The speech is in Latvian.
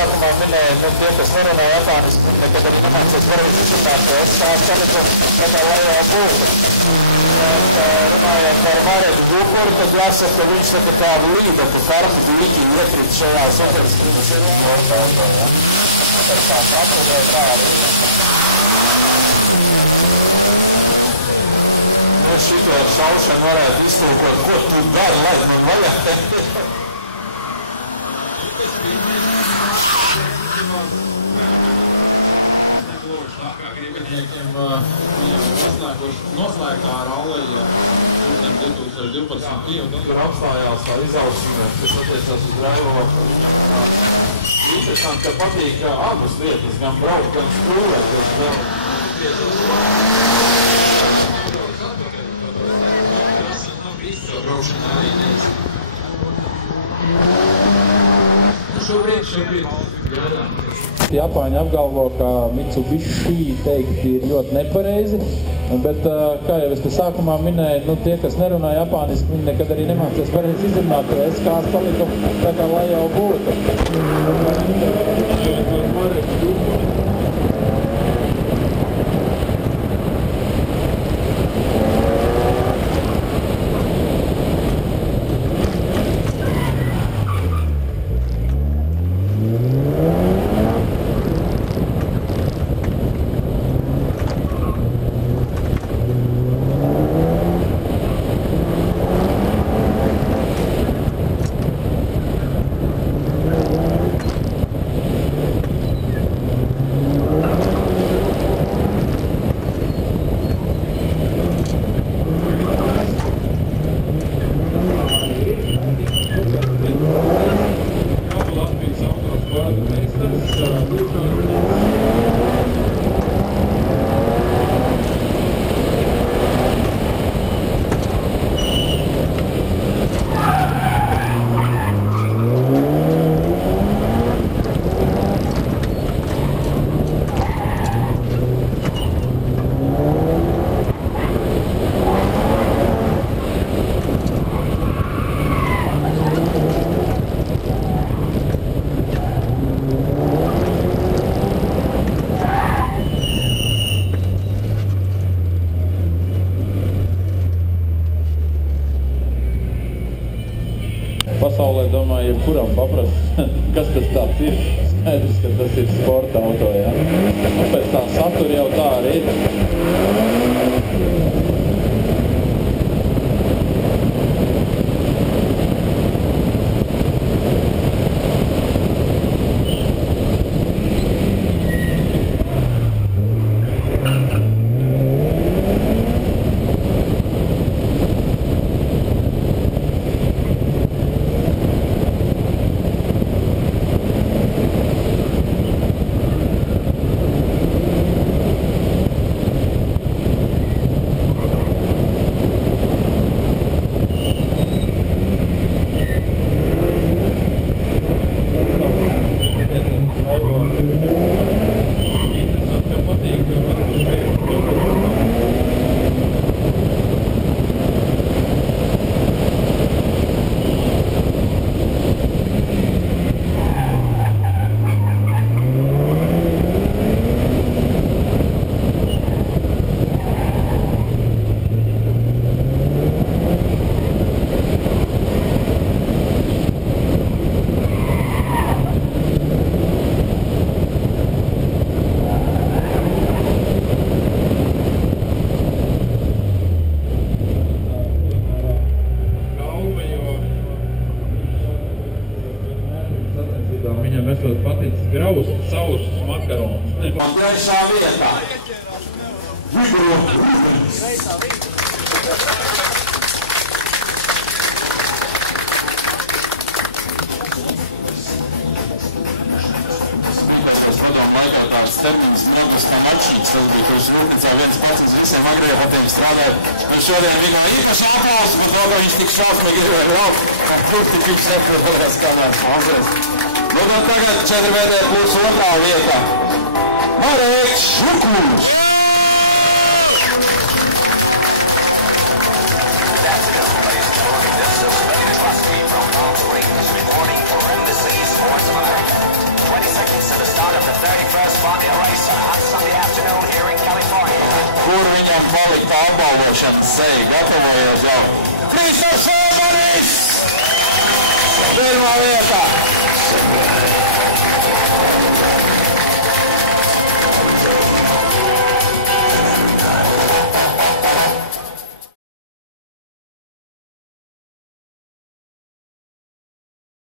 sākumā minēja, tie, kas nerunā japāniski, nekad arī nemācīs varbūt izrunāt to SKS paliku, tā lai jau būtu. Runājot par Mareku Gukuru, tad jāsaka, ka viņš saka tādu līdetu kartu dīķi iekrīt šajā superskrīnas ir sportauto, ja? Tas tā apudē brāli. Šito šaušanu varētu iztūkot, ko tu dari, lai man vaļā. Gribniekiem noslēgtā rallija 2012. Un tur apstājās tā izaugsme, kas attiecās uz Raivo. Interesanti, ka patīk abas lietas, gan braukt, gan skrūvēt, braušanā arī neiz. Šobrīd. Japāņi apgalvo, ka Mitsubishi teikti ir ļoti nepareizi, bet, kā jau es te sākumā minēju, tie, kas nerunā japāniski, viņi nekad arī nemācīs pareizi izrunāt to SKS palikumu, tā kā lai jau būtu. Pasaulē, domāju, jebkuram paprast, kas tas tāds ir. Skaidrs, ka tas ir sporta auto, ja? Un pēc tā satura jau tā arī ir. Viņam esot paticis graust sausus makaronus. Un trešā vietā. Tāds termins nogustam atšķirts, tas bija kurš rūpnicā viens pats uz visiem agriepatiem strādāt. Un šodien viņā īpaši aplausus, bet to, ka viņš tik šausmīgi gribēja braukt, un tur tik viņš neprodarās, kā mēs mazlies. Nu, tad tagad 4 vēdē būs otrā vietā. Mareks Šukurs! That's palikta apbalvošanas seja. Gatavojies jau. 3 ar šo!